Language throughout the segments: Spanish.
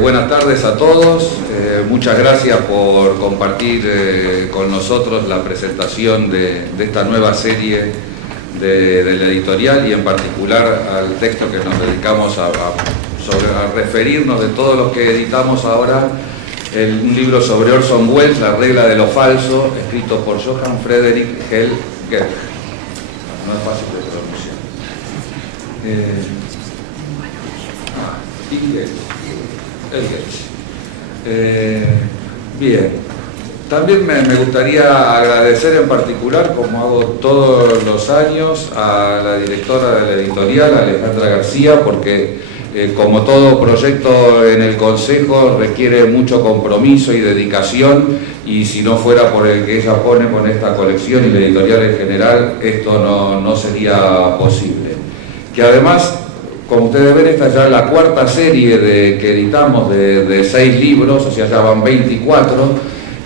Buenas tardes a todos, muchas gracias por compartir con nosotros la presentación de esta nueva serie de la editorial y en particular al texto que nos dedicamos a referirnos de todos los que editamos ahora, un libro sobre Orson Welles, La regla de lo falso, escrito por Johann Friedrich Hegel. No es fácil de pronunciar. Bien, también me gustaría agradecer en particular, como hago todos los años, a la directora de la editorial, Alejandra García, porque como todo proyecto en el Consejo requiere mucho compromiso y dedicación, y si no fuera por el que ella pone con esta colección y la editorial en general, esto no sería posible. Que además, como ustedes ven, esta ya es la cuarta serie que editamos de 6 libros, o sea, ya van 24,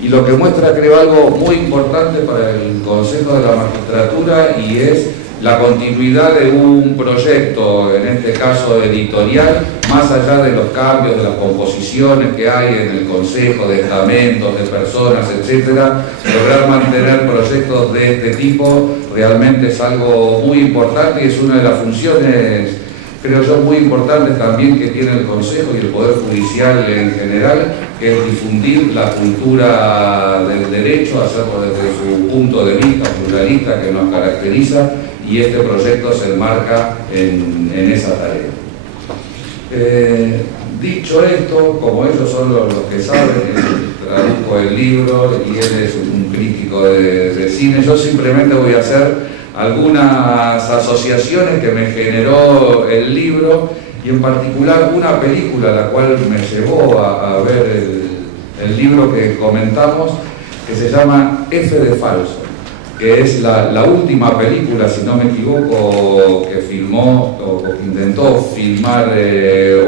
y lo que muestra, creo, algo muy importante para el Consejo de la Magistratura, y es la continuidad de un proyecto, en este caso editorial, más allá de los cambios, de las composiciones que hay en el Consejo, de estamentos, de personas, etcétera. Lograr mantener proyectos de este tipo realmente es algo muy importante y es una de las funciones, creo yo, muy importantes también que tiene el Consejo y el Poder Judicial en general, que es difundir la cultura del derecho, hacerlo desde su punto de vista pluralista que nos caracteriza, y este proyecto se enmarca en esa tarea. Dicho esto, como ellos son los que saben, traduzco el libro y él es un crítico de cine, yo simplemente voy a hacer algunas asociaciones que me generó el libro, y en particular una película la cual me llevó a ver el libro que comentamos, que se llama F de Falso, que es la última película, si no me equivoco, que filmó o que intentó filmar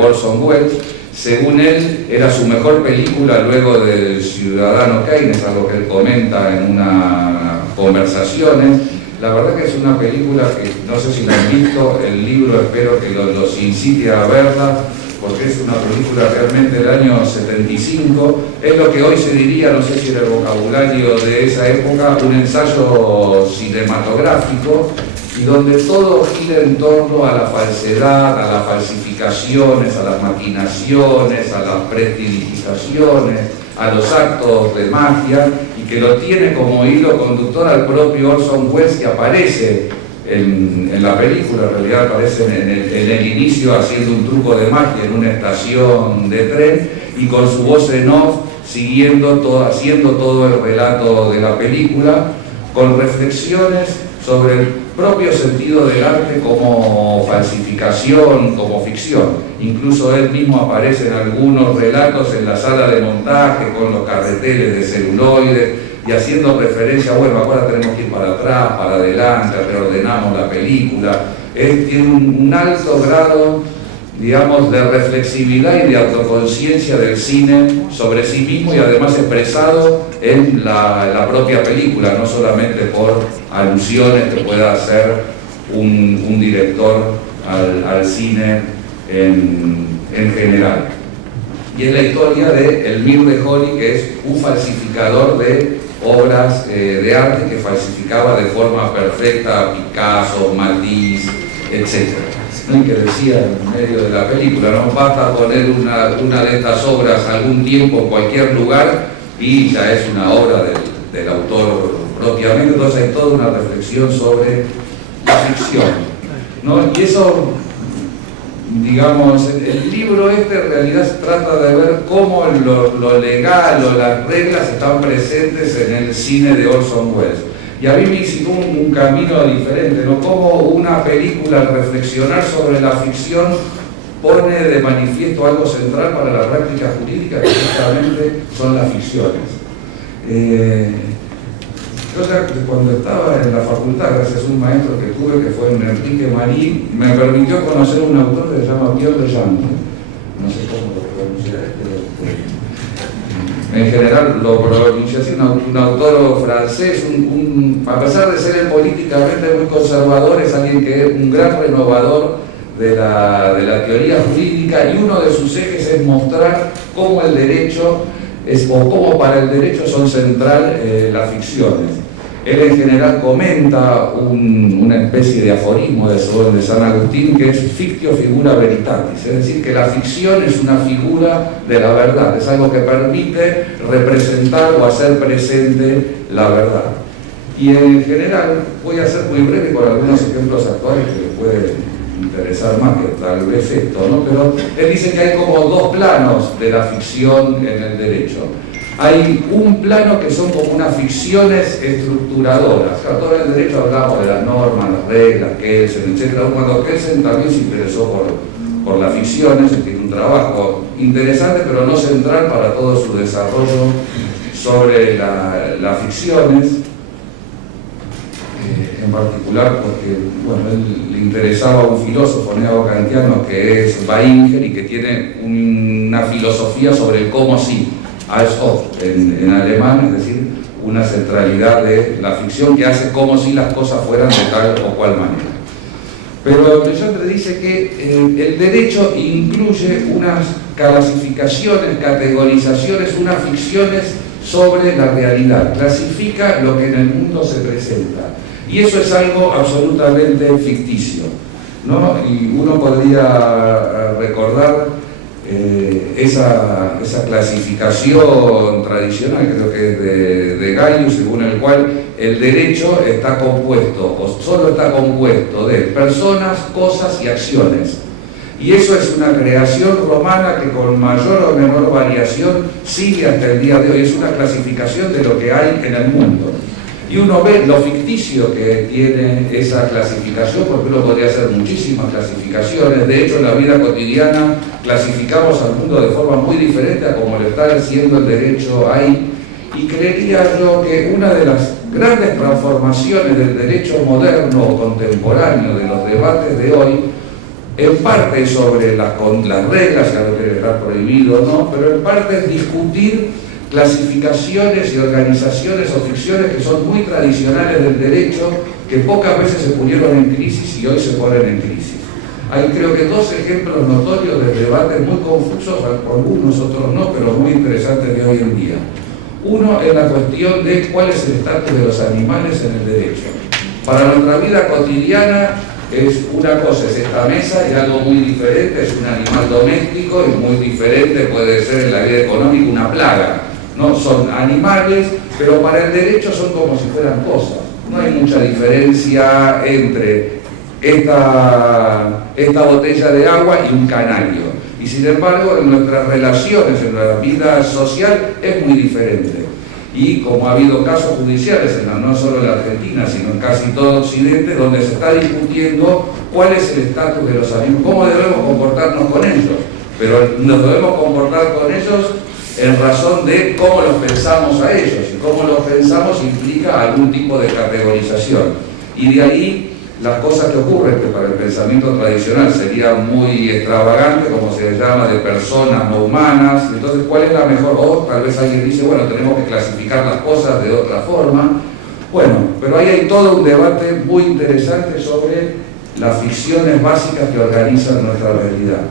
Orson Welles. Según él, era su mejor película luego del Ciudadano Kane, es algo que él comenta en unas conversaciones. La verdad que es una película que, no sé si la han visto, el libro espero que los incite a verla, porque es una película realmente del año 75, es lo que hoy se diría, no sé si era el vocabulario de esa época, un ensayo cinematográfico, y donde todo gira en torno a la falsedad, a las falsificaciones, a las maquinaciones, a las prestidigitaciones, a los actos de magia, y que lo tiene como hilo conductor al propio Orson Welles, que aparece en la película, en realidad aparece en el inicio haciendo un truco de magia en una estación de tren, y con su voz en off haciendo todo el relato de la película, con reflexiones sobre el propio sentido del arte como falsificación, como ficción. Incluso él mismo aparece en algunos relatos en la sala de montaje con los carreteles de celuloide y haciendo referencia, bueno, ahora tenemos que ir para atrás, para adelante, reordenamos la película. Él tiene un alto grado, digamos, de reflexividad y de autoconciencia del cine sobre sí mismo, y además expresado en la propia película, no solamente por alusiones que pueda hacer un director al cine en general. Y es la historia de Elmire de Joly, que es un falsificador de obras de arte, que falsificaba de forma perfecta a Picasso, Matisse, etc. Que decía en medio de la película, no basta poner una de estas obras algún tiempo en cualquier lugar y ya es una obra del autor propiamente. Entonces hay toda una reflexión sobre la ficción, ¿no? Y eso, digamos, el libro en realidad trata de ver cómo lo legal o las reglas están presentes en el cine de Orson Welles. Y a mí me incitó un camino diferente, ¿no? Cómo una película, al reflexionar sobre la ficción, pone de manifiesto algo central para la práctica jurídica, que justamente son las ficciones. Yo ya cuando estaba en la facultad, gracias a un maestro que tuve, que fue Enrique Marí, me permitió conocer un autor que se llama Pierre de Jante. No sé cómo lo pronunciaré, pero en general lo pronuncia así, un autor francés, a pesar de ser políticamente muy conservador, es alguien que es un gran renovador de la teoría jurídica, y uno de sus ejes es mostrar cómo el derecho o cómo para el derecho son central las ficciones. Él en general comenta una especie de aforismo de San Agustín, que es fictio figura veritatis, es decir, que la ficción es una figura de la verdad, es algo que permite representar o hacer presente la verdad. Y en general, voy a ser muy breve con algunos ejemplos actuales que les pueden interesar más que tal vez esto, ¿no? Pero él dice que hay como dos planos de la ficción en el derecho. Hay un plano que son como unas ficciones estructuradoras. Claro, todo en el derecho hablamos de las normas, las reglas, Kelsen, etc. Cuando Kelsen también se interesó por las ficciones, tiene un trabajo interesante, pero no central para todo su desarrollo sobre las ficciones. En particular porque, bueno, él le interesaba un filósofo neokantiano que es Weinger y que tiene una filosofía sobre el cómo sí, als ob en alemán, es decir, una centralidad de la ficción que hace como si las cosas fueran de tal o cual manera. Pero Legendre dice que el derecho incluye unas clasificaciones, categorizaciones, unas ficciones sobre la realidad, clasifica lo que en el mundo se presenta. Y eso es algo absolutamente ficticio, ¿no? Y uno podría recordar esa clasificación tradicional, creo que es de Gaius, según el cual el derecho está compuesto, o solo está compuesto de personas, cosas y acciones. Y eso es una creación romana que con mayor o menor variación sigue hasta el día de hoy. Es una clasificación de lo que hay en el mundo. Y uno ve lo ficticio que tiene esa clasificación, porque uno podría hacer muchísimas clasificaciones. De hecho, en la vida cotidiana clasificamos al mundo de forma muy diferente a como lo está haciendo el derecho ahí. Y creería yo que una de las grandes transformaciones del derecho moderno o contemporáneo de los debates de hoy, en parte sobre las reglas, ya lo que está prohibido, ¿no? Pero en parte es discutir clasificaciones y organizaciones o ficciones que son muy tradicionales del derecho, que pocas veces se pusieron en crisis y hoy se ponen en crisis. Hay creo que dos ejemplos notorios de debates muy confusos, algunos otros no, pero muy interesantes de hoy en día. Uno es la cuestión de cuál es el estatus de los animales en el derecho. Para nuestra vida cotidiana es una cosa, es esta mesa, y algo muy diferente, es un animal doméstico, y muy diferente puede ser en la vida económica una plaga. No son animales, pero para el derecho son como si fueran cosas. No hay mucha diferencia entre esta botella de agua y un canario. Y sin embargo, en nuestras relaciones, en la vida social, es muy diferente. Y como ha habido casos judiciales, no solo en la Argentina, sino en casi todo Occidente, donde se está discutiendo cuál es el estatus de los animales, cómo debemos comportarnos con ellos. Pero nos debemos comportar con ellos en razón de cómo los pensamos a ellos, y cómo los pensamos implica algún tipo de categorización. Y de ahí las cosas que ocurren, que para el pensamiento tradicional sería muy extravagante, como se llama, de personas no humanas. Entonces, ¿cuál es la mejor? O tal vez alguien dice, bueno, tenemos que clasificar las cosas de otra forma. Bueno, pero ahí hay todo un debate muy interesante sobre las ficciones básicas que organizan nuestra realidad.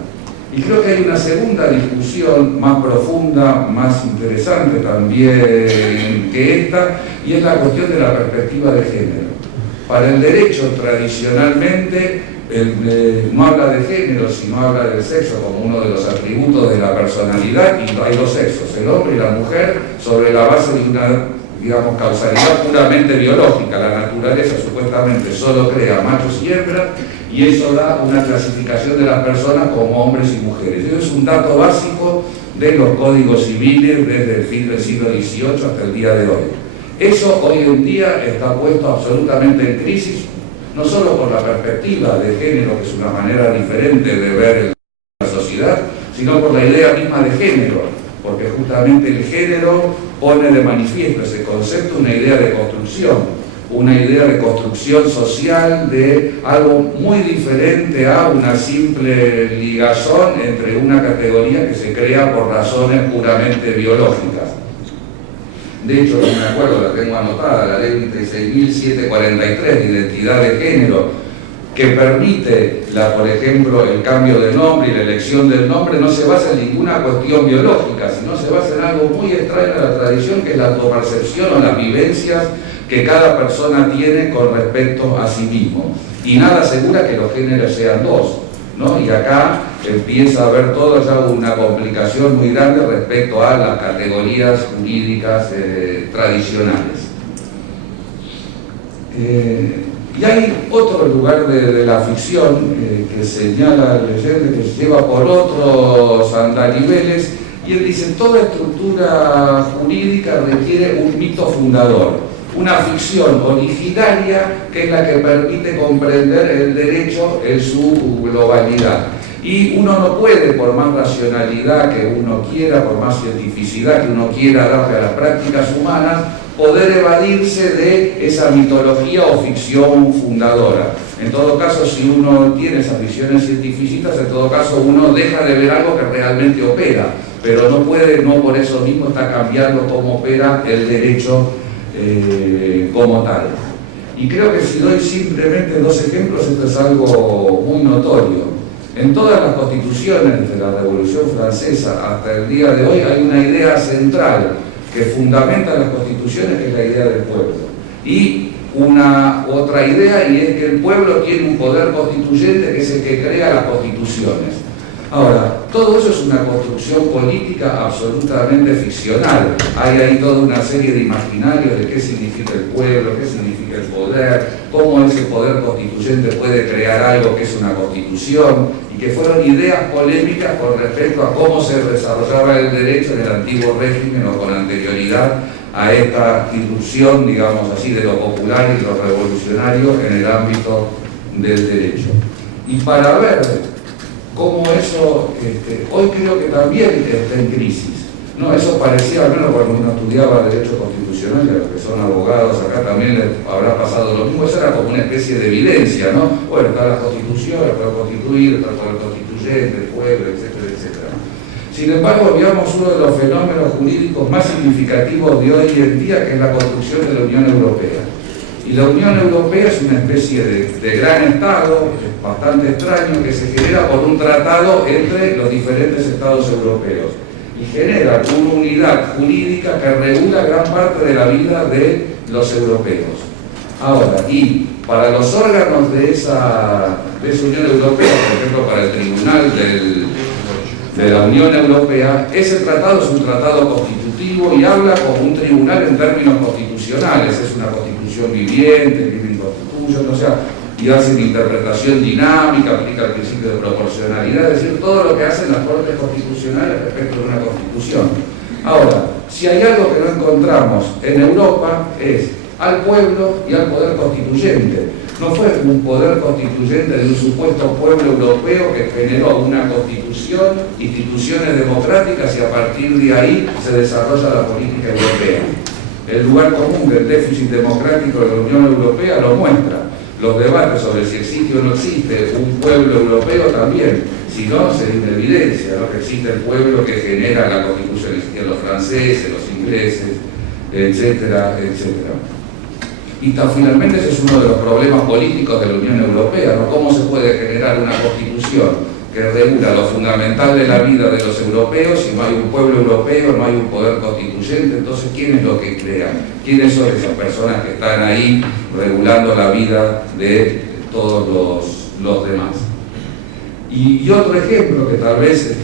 Y creo que hay una segunda discusión más profunda, más interesante también que esta, y es la cuestión de la perspectiva de género. Para el derecho, tradicionalmente, no habla de género, sino habla del sexo como uno de los atributos de la personalidad, y hay dos sexos, el hombre y la mujer, sobre la base de una, digamos, causalidad puramente biológica. La naturaleza supuestamente solo crea machos y hembras, y eso da una clasificación de las personas como hombres y mujeres. Eso es un dato básico de los códigos civiles desde el fin del siglo XVIII hasta el día de hoy. Eso hoy en día está puesto absolutamente en crisis, no solo por la perspectiva de género, que es una manera diferente de ver la sociedad, sino por la idea misma de género, porque justamente el género pone de manifiesto ese concepto, una idea de construcción social de algo muy diferente a una simple ligazón entre una categoría que se crea por razones puramente biológicas. De hecho, no me acuerdo, la tengo anotada, la ley 36.743 de identidad de género, que permite, por ejemplo, el cambio de nombre y la elección del nombre, no se basa en ninguna cuestión biológica, sino se basa en algo muy extraño de la tradición, que es la autopercepción o las vivencias que cada persona tiene con respecto a sí mismo. Y nada asegura que los géneros sean dos, ¿no? Y acá empieza a haber todo ya una complicación muy grande respecto a las categorías jurídicas tradicionales. Y hay otro lugar de la ficción que señala Allende, que se lleva por otros andaniveles, y él dice: toda estructura jurídica requiere un mito fundador, una ficción originaria que es la que permite comprender el derecho en su globalidad. Y uno no puede, por más racionalidad que uno quiera, por más cientificidad que uno quiera darle a las prácticas humanas, poder evadirse de esa mitología o ficción fundadora. En todo caso, si uno tiene esas visiones cientificistas, en todo caso uno deja de ver algo que realmente opera, pero no puede, no por eso mismo está cambiando cómo opera el derecho como tal. Y creo que si doy simplemente dos ejemplos, esto es algo muy notorio. En todas las constituciones, desde la Revolución Francesa hasta el día de hoy, hay una idea central que fundamenta las constituciones, que es la idea del pueblo. Y una otra idea, y es que el pueblo tiene un poder constituyente que es el que crea las constituciones. Ahora, todo eso es una construcción política absolutamente ficcional. Hay ahí toda una serie de imaginarios de qué significa el pueblo, qué significa el poder, cómo ese poder constituyente puede crear algo que es una constitución, y que fueron ideas polémicas con respecto a cómo se desarrollaba el derecho en el antiguo régimen o con anterioridad a esta irrupción, digamos así, de lo popular y lo revolucionario en el ámbito del derecho. Y para ver cómo eso, hoy creo que también está en crisis, ¿no? Eso parecía, al menos cuando uno estudiaba Derecho Constitucional, y a los que son abogados acá también les habrá pasado lo mismo, eso era como una especie de evidencia, ¿no? Bueno, está la Constitución, el poder constituir, está el poder constituyente, el pueblo, etcétera, etcétera. Sin embargo, veamos uno de los fenómenos jurídicos más significativos de hoy en día, que es la construcción de la Unión Europea. Y la Unión Europea es una especie de gran Estado, bastante extraño, que se genera por un tratado entre los diferentes Estados europeos y genera una unidad jurídica que regula gran parte de la vida de los europeos. Ahora, y para los órganos de esa Unión Europea, por ejemplo, para el Tribunal de la Unión Europea, ese tratado es un tratado constitutivo y habla como un tribunal en términos constitucionales, es una constitución viviente, vive en constitución, o sea, y hace una interpretación dinámica, aplica el principio de proporcionalidad, es decir, todo lo que hacen las Cortes Constitucionales respecto de una constitución. Ahora, si hay algo que no encontramos en Europa es al pueblo y al poder constituyente. No fue un poder constituyente de un supuesto pueblo europeo que generó una constitución, instituciones democráticas, y a partir de ahí se desarrolla la política europea. El lugar común del déficit democrático de la Unión Europea lo muestra. Los debates sobre si existe o no existe un pueblo europeo también, si no, se da evidencia, ¿no?, que existe el pueblo que genera la constitución, existían los franceses, los ingleses, etcétera, etcétera. Y finalmente ese es uno de los problemas políticos de la Unión Europea, ¿no? ¿Cómo se puede generar una constitución que regula lo fundamental de la vida de los europeos si no hay un pueblo europeo, no hay un poder constituyente? Entonces, ¿quién es lo que crea? ¿Quiénes son esas personas que están ahí regulando la vida de todos los demás? Y otro ejemplo que tal vez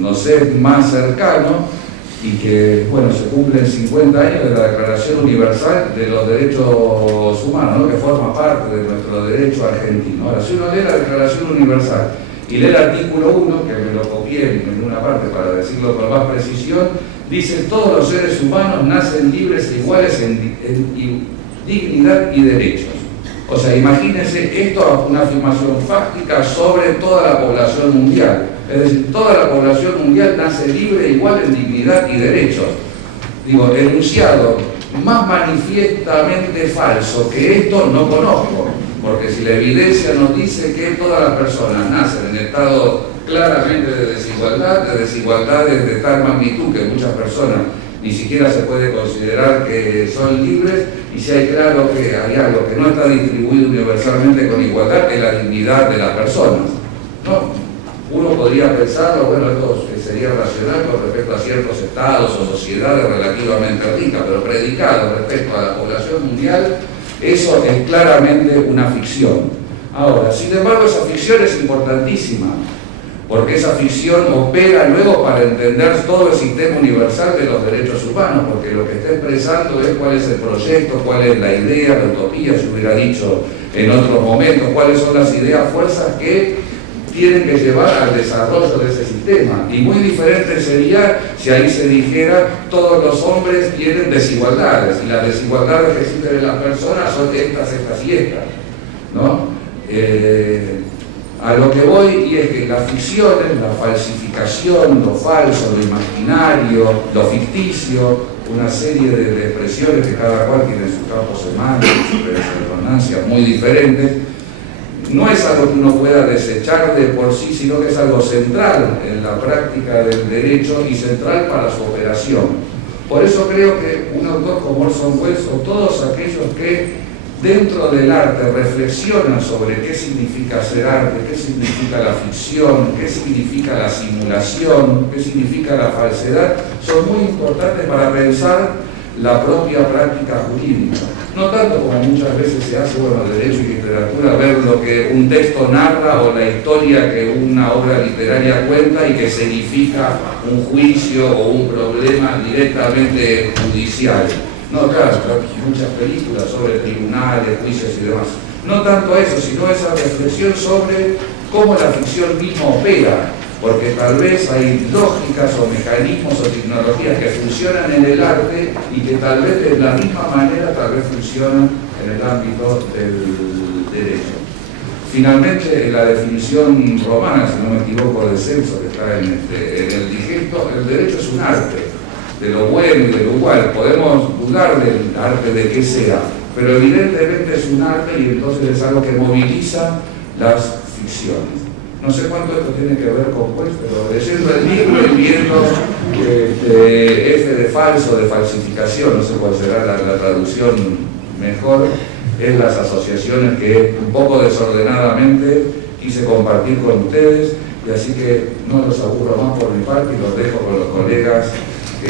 nos es más cercano, y que, bueno, se cumplen 50 años de la Declaración Universal de los Derechos Humanos, ¿no?, que forma parte de nuestro derecho argentino. Ahora, si uno lee la Declaración Universal y lee el artículo 1, que me lo copié en una parte para decirlo con más precisión, dice: todos los seres humanos nacen libres e iguales en dignidad y derechos. O sea, imagínense, esto es una afirmación fáctica sobre toda la población mundial. Es decir, toda la población mundial nace libre e igual en dignidad y derechos. Digo, enunciado más manifiestamente falso que esto no conozco, porque si la evidencia nos dice que todas las personas nacen en estado claramente de desigualdades de tal magnitud que muchas personas ni siquiera se puede considerar que son libres, y si hay claro que hay algo que no está distribuido universalmente con igualdad, es la dignidad de las personas, ¿no? Uno podría pensarlo, bueno, esto sería racional con respecto a ciertos estados o sociedades relativamente ricas, pero predicado respecto a la población mundial, eso es claramente una ficción. Ahora, sin embargo, esa ficción es importantísima, porque esa ficción opera luego para entender todo el sistema universal de los derechos humanos, porque lo que está expresando es cuál es el proyecto, cuál es la idea, la utopía, se hubiera dicho en otros momentos, cuáles son las ideas, fuerzas que tienen que llevar al desarrollo de ese sistema. Y muy diferente sería si ahí se dijera todos los hombres tienen desigualdades, y las desigualdades que existen en las personas son estas y estas, ¿no? A lo que voy, y es que las ficciones, la falsificación, lo falso, lo imaginario, lo ficticio, una serie de expresiones que cada cual tiene sus campos semánticos, sus resonancias muy diferentes, no es algo que uno pueda desechar de por sí, sino que es algo central en la práctica del derecho y central para su operación. Por eso creo que un autor como Orson Welles, o todos aquellos que dentro del arte reflexionan sobre qué significa ser arte, qué significa la ficción, qué significa la simulación, qué significa la falsedad, son muy importantes para pensar la propia práctica jurídica. No tanto como muchas veces se hace, bueno, derecho y literatura, ver lo que un texto narra o la historia que una obra literaria cuenta y que significa un juicio o un problema directamente judicial. No, claro, muchas películas sobre tribunales, juicios y demás. No tanto eso, sino esa reflexión sobre cómo la ficción misma opera, porque tal vez hay lógicas o mecanismos o tecnologías que funcionan en el arte y que tal vez de la misma manera tal vez funcionan en el ámbito del derecho. Finalmente, la definición romana, si no me equivoco, de Celso, que está en el Digesto, el derecho es un arte, de lo bueno y de lo igual. Podemos dudar del arte de qué sea, pero evidentemente es un arte y entonces es algo que moviliza las ficciones. No sé cuánto esto tiene que ver con Welles, pero leyendo el libro y viendo F de falso, de falsificación, no sé cuál será la traducción mejor, es las asociaciones que un poco desordenadamente quise compartir con ustedes, y así que no los aburro más por mi parte y los dejo con los colegas que